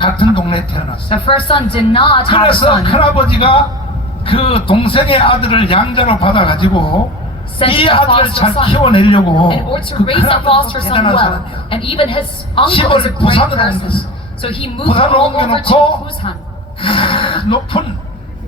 같은 동네에 태어났어요. The first son did not have a 그래서 son. 큰아버지가 그 동생의 아들을 양자로 받아가지고 이 아들을 잘 키워내려고 in order to 그 raise that 큰아버지도 foster son 대단한 well. 사람이야. And even his uncle is a 집을 great 부산으로 person. 옮겼어. So he moved 부산으로 all over to 옮겨놓고 Busan. 높은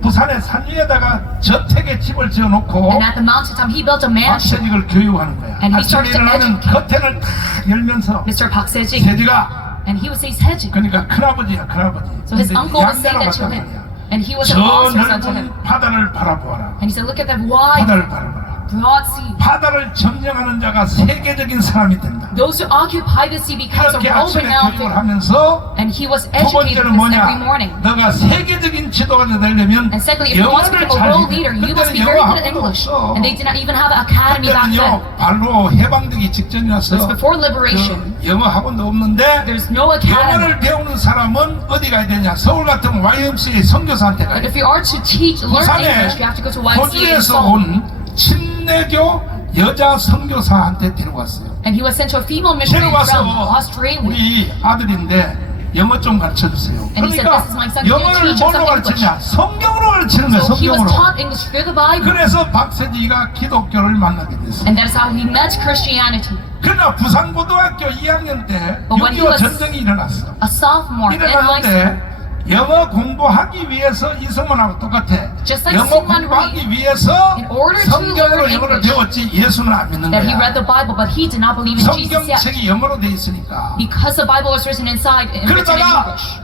부산의 산 위에다가 저택에 집을 지어놓고 And at the mountaintop, he built a mansion. 박세직을 교육하는 거야. And he 아침에 started to 일어나면 educate 커튼을 탁 열면서 Mr. Paksejik. 세지가 And he would say Sejik. 그러니까 큰아버지야 큰아버지. So his 근데 uncle was saying 양자로 that to 갔단 him. 말이야. And he was a 저 foster son to him. 넓은 바다를 바라보아라. And he said, look at that wide, 바다를 바라보아라. broad sea. 바다를 점령하는 자가 세계적인 사람이 된다. Those who occupy the sea becomes a 이렇게 아침에 world-renowned 교육을 figure. 하면서 And he was 두 educated 번째는 this every 뭐냐? morning. 너가 세계적인 지도자가 되려면 And secondly, if you want to 영어를 become a 잘 world 해. leader, you must 그때는 be very 영어 good at 학교도 English. 없어. And they did not even have an academy back then. 그때는요 발로 해방되기 It was 직전이었어요. before liberation. 그 영어 학원도 없는데 There's no academy. 영어를 배우는 사람은 어디 가야 되냐? 서울 같은 YMCA 선교사한테 가야 But 돼. if you are to teach, learn 부산에 English, you have to go to YMCA in 호주에서 Seoul. 온 친내교 여자 선교사한테 데려갔어요. And he was sent to a female missionary from 데려가서 Australia. 우리 아들인데 영어 좀 가르쳐 주세요. And he said, 그러니까 "This is my son. Can you 영어를 teach him 뭘로 some 가르치냐? 성경으로 가르치는 거예요. So he was 성경으로. taught English through the Bible. 그래서 박세지가 기독교를 만나게 됐어요. And that's how he met Christianity. 그러나 부산고등학교 2학년 때 But when he 6.25 was 전쟁이 일어났어. A sophomore in high school. 일어났는데 영어 공부하기 위해서 이승만하고 똑같아. Just like 영어 Sigmund 공부하기 위해서 in order to 성경으로 learn 영어를 English, 배웠지 예수는 안 믿는 that he 거야. read the Bible, but he did not believe in Jesus yet. 성경책이 영어로 돼 있으니까. Because the Bible was written inside and written in 그러다가 English.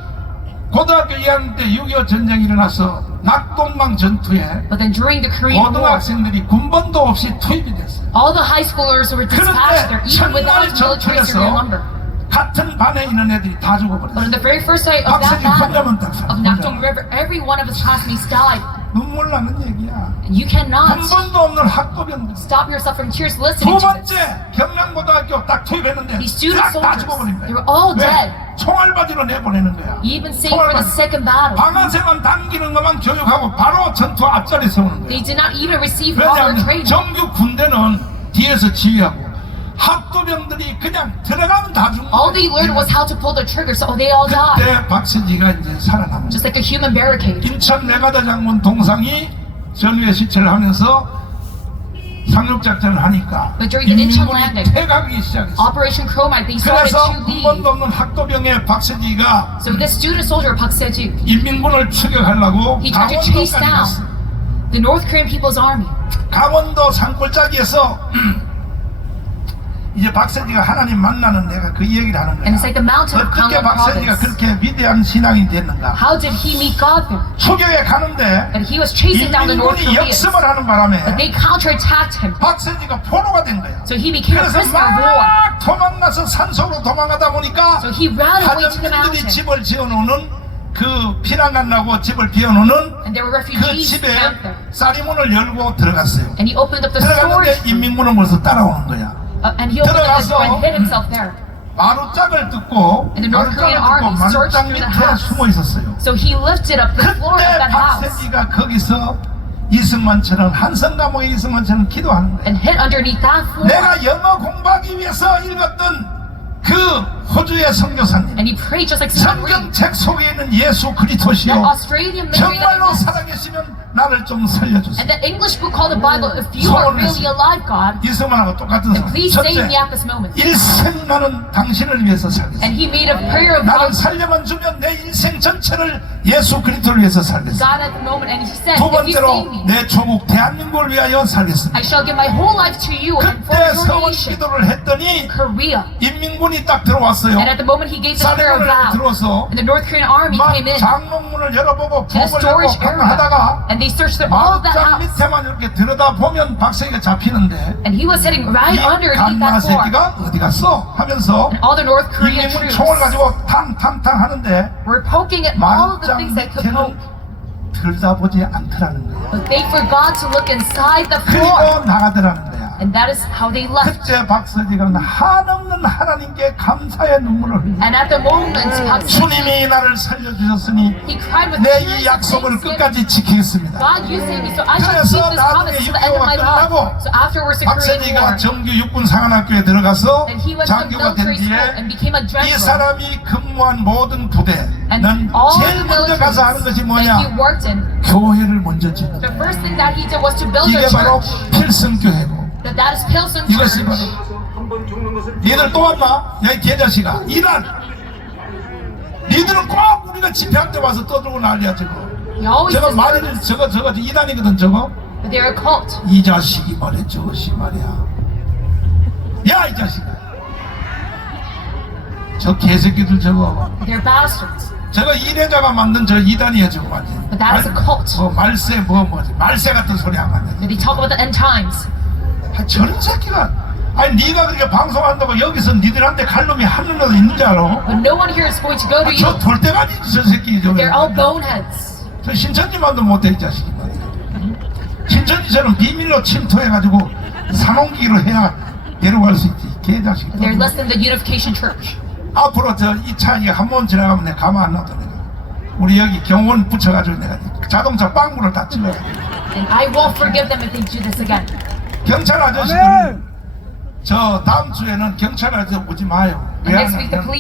고등학교 2학년 때 6.25 전쟁이 일어나서 낙동강 전투에 But then during the Korean War, 고등학생들이 군번도 없이 투입이 됐어요. all the high schoolers were dispatched there, 그런데 even without 첫날 military serial number. 전투에서 같은 반에 있는 애들이 다 But 죽어버렸어요. on the very first day of that 박세직 battle 혼자만 딱 살아. of Nakdong River, every one of his classmates died. 눈물 나는 얘기야. And you cannot 군번도 없는 학도병들. stop yourself from tears 두 listening to this. 번째 경남고등학교 딱 투입했는데 These student 싹 다 soldiers, 죽어버린 they 거야. were all dead. 총알바지로 내보내는 거야. Even same for the second battle. 방아쇠만 당기는 것만 교육하고 바로 전투 앞자리 세우는 거야. They did not even receive proper 왜냐하면 training. 정규 군대는 뒤에서 지휘하고 학도병들이 그냥 들어가면 다 죽는 All they learned was how to pull the trigger, so they all died. 그때 박세지가 이제 살아남은 Just like a human barricade. 인천 메가다 장군 동상이 전후에 시체를 하면서 상륙작전을 하니까 But during the Incheon 인민군이 landing, 퇴각하기 시작했어. Operation Chromite, they started 그래서 to 군번도 leave. 없는 학도병의 박세지가 So this student soldier, Pak Sejik, 인민군을 추격하려고 he tried to chase 강원도까지 down 갔어. the North Korean People's Army. 강원도 산골짜기에서 이제 박세지가 하나님 만나는 내가 그 얘기를 하는 거야. And it's like the mountain of 어떻게 Gangwon 박세지가 province. 그렇게 위대한 신앙이 됐는가? How did he meet God there? 추격에 가는데 And he was chasing down the North 인민군이 Koreans. 역습을 하는 바람에 But they counterattacked him. 박세지가 포로가 된 거야. So he became a 그래서 prisoner of war. 막 도망가서 산속으로 도망가다 보니까 So he ran away to the 하전민들이 mountain. 집을 지어놓는 그 피난 간다고 집을 비워놓는 And there were 그 refugees 집에 camped there. 쌀이문을 열고 들어갔어요. And he opened up the 들어갔는데 storage. 인민군은 벌써 따라오는 거야. And he opened up the door and 들어가서 hid himself there. 마루짝을 듣고 And the North Korean 마루짝을 army 듣고 searched 마루짝 through the 밑에 house. 숨어 있었어요. So he lifted up the floor of 그때 that house 박세지가 거기서 이승만처럼 한성 감옥의 이승만처럼 기도하는 거야. and hid underneath that floor. 내가 영어 공부하기 위해서 읽었던 그 호주의 선교사님 And he prayed just like Sigmund Freud. 성경책 속에 있는 예수 그리스도시요 That Australian missionary that 정말로 exists. 살아계시면 나를 좀 살려주세요. And that English book called the Bible, if you are really alive, God, 이승만하고 똑같은 then 사람. please save 첫째, me at this moment. 일생 나는 당신을 위해서 살겠어. And he made a prayer of 나를 God, 살려만 주면 내 일생 전체를 예수 그리스도를 위해서 살겠어. God at the moment, and he said, 두 if you save 번째로 me, 내 조국 대한민국을 위하여 살겠습니다. I shall give my whole life to you and for 그때 your 서원 nation, 기도를 했더니 Korea. 인민군이 딱 들어왔어요. And at the moment he gave the prayer of 쌀이문을 vow, 들어서 and the North Korean army 막 came in 장롱문을 열어보고 to the 복을 storage 열고 area, 하다가 and they searched through all of that 마루짝 house. 밑에만 이렇게 들여다보면 박세기가 잡히는데 And he was sitting right 이 underneath 갓나 that floor. 새끼가 어디 갔어? 하면서 And all the North Korean 인민군 troops 총을 가지고 탕탕탕 하는데 were poking at all of the 마루짝 things that could poke. 밑에는 들여다보지 않더라는 거야. But they forgot to look inside the floor. 그리고 나가더라는 거야. And that is how they left. 그때 박세직은 한없는 하나님께 감사의 눈물을 흘려 And at the moment, 주님이 나를 살려주셨으니 he cried with 내 이 tears of 약속을 thanksgiving. 끝까지 지키겠습니다. God, you saved me, so I shall 그래서 keep this 나중에 promise to the end of my 끝나고 life. So afterwards, the Korean 박세직이가 War, 정규 육군 상한학교에 들어가서 and he went to 장교가 된 military school 뒤에 and became a 이 general. 사람이 근무한 모든 부대는 And all 제일 the 먼저 가서 하는 것이 militaries that he 뭐냐? worked in, 교회를 먼저 짓는 the first thing that he did was to build 이게 a 바로 church. 필승교회고 That is Pilsen 이것이 Church. 바로 니들 또 왔나? 야 이 개자식아 이란 니들은 꼭 우리가 집회할 때 와서 떠들고 난리야 저거 He always 저거 says 말이는 저거 이단이거든 저거 that they're a cult. 이 자식이 말해 저것이 말이야 야 이 자식아 저 개새끼들 저거 They're bastards. 저거 이래자가 만든 저 이단이야 저거 완전 But that is a cult. 뭐 말세 뭐지 말세 같은 소리 안 하네 They talk about the end times. 아, 저런 새끼가 아니 네가 그렇게 방송한다고 여기서 니들한테 갈 놈이 한 놈도 있는 줄 알아? But no one here is going to go to 저 you. 돌대가리지 저 새끼 저. They're all boneheads. 저 신천지만도 못해 이 자식이 말이야. 신천지처럼 비밀로 침투해가지고 산홍기로 해야 데려갈 수 있지 개자식. They're less than the Unification Church. 앞으로 저 이 차 이게 한 번 지나가면 내가 가만 안 놔둬 내가. 우리 여기 경원 붙여가지고 내가 자동차 빵구를 다 찔러가지고. And I won't forgive them if they do this again. 경찰 아저씨들 저 다음 주에는 경찰 아저씨 오지 마요. And next week the police